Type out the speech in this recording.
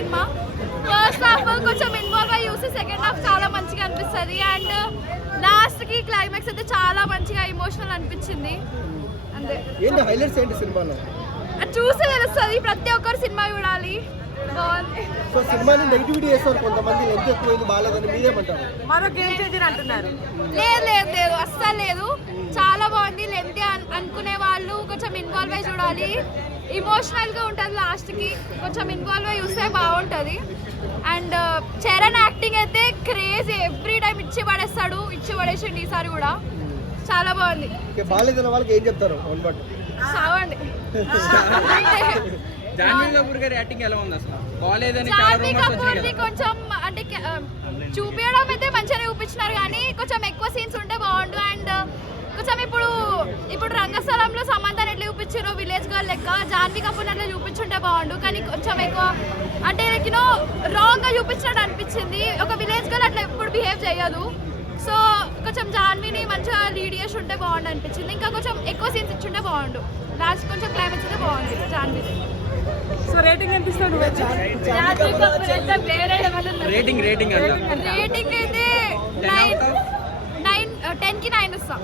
Cinema. First half కొంచెం involve అయ్యి చూసి సెకండ్ హాఫ్ చాలా మంచిగా అనిపిస్తుంది. అండ్ లాస్ట్ కి క్లైమాక్స్ అయితే చాలా మంచిగా ఎమోషనల్ అనిపించింది. అంతే. ఏంటి హైలైట్స్ ఏంటి సినిమాలో? అది చూస్తే తెలుస్తుంది. ప్రతి ఒక్కరు సినిమా చూడాలి. బాగుంది. సో సినిమాని నెగిటివిటీ చేస్తారు కొంతమంది, ఎంత ఎక్కువ బాగాలేదని మీరేమంటారు? మరో గేమ్ చేంజర్ అంటున్నారు. లేదు లేదు లేదు అస్సలు లేదు. చాలా బాగుంది. లెంత్ అనుకునే వాళ్ళు కొంచెం ఇన్వాల్వ్ అయ్యి చూడాలి. ఇమోషనల్ గా ఉంటుంది. లాస్ట్ కి కొంచెం ఇన్వాల్వ్ అయ్యి చూస్తే బాగుంటుంది. అండ్ చరణ్ యాక్టింగ్ అయితే క్రేజీ. ఎవ్రీ టైం ఇచ్చి పడేసిండు ఈసారి కూడా. చాలా బాగుంది. బాగాలేదన్న వాళ్ళకి ఏం చెప్తారు? సావండి. జాన్వీ కపూర్ గారి యాక్టింగ్ ఎలా ఉంది అసలు? బాలేదని జాన్వీ కపూర్ది కొంచెం అంటే చూపించడం అయితే మంచిగానే చూపించినారు కానీ కొంచెం ఎక్కువ సీన్స్ ఉంటే బాగుండు. అండ్ కొంచెం ఇప్పుడు రంగస్థలంలో సమంతని ఎట్లా చూపించారో విలేజ్ గర్ల్ లెక్క జాన్వీ కపూర్ అట్లా చూపించుంటే బాగుండు. కానీ కొంచెం ఎక్కువ అంటే రాంగ్ గా చూపించినట్టు అనిపించింది. ఒక విలేజ్ గర్ల్ అట్లా ఎప్పుడు బిహేవ్ చేయదు. సో కొంచెం జాన్వీని మంచిగా లీడ్ చేసి ఉంటే బాగుండు అనిపించింది. ఇంకా కొంచెం ఎక్కువ సీన్స్ ఇచ్చుంటే బాగుండు. లాస్ట్ కొంచెం క్లైమాక్స్ అయితే బాగుంది జాన్వీ. సో రేటింగ్ అనిపిస్తుంది. రేటింగ్ రేటింగ్ అయితే 10కి 9 ఇస్తాం.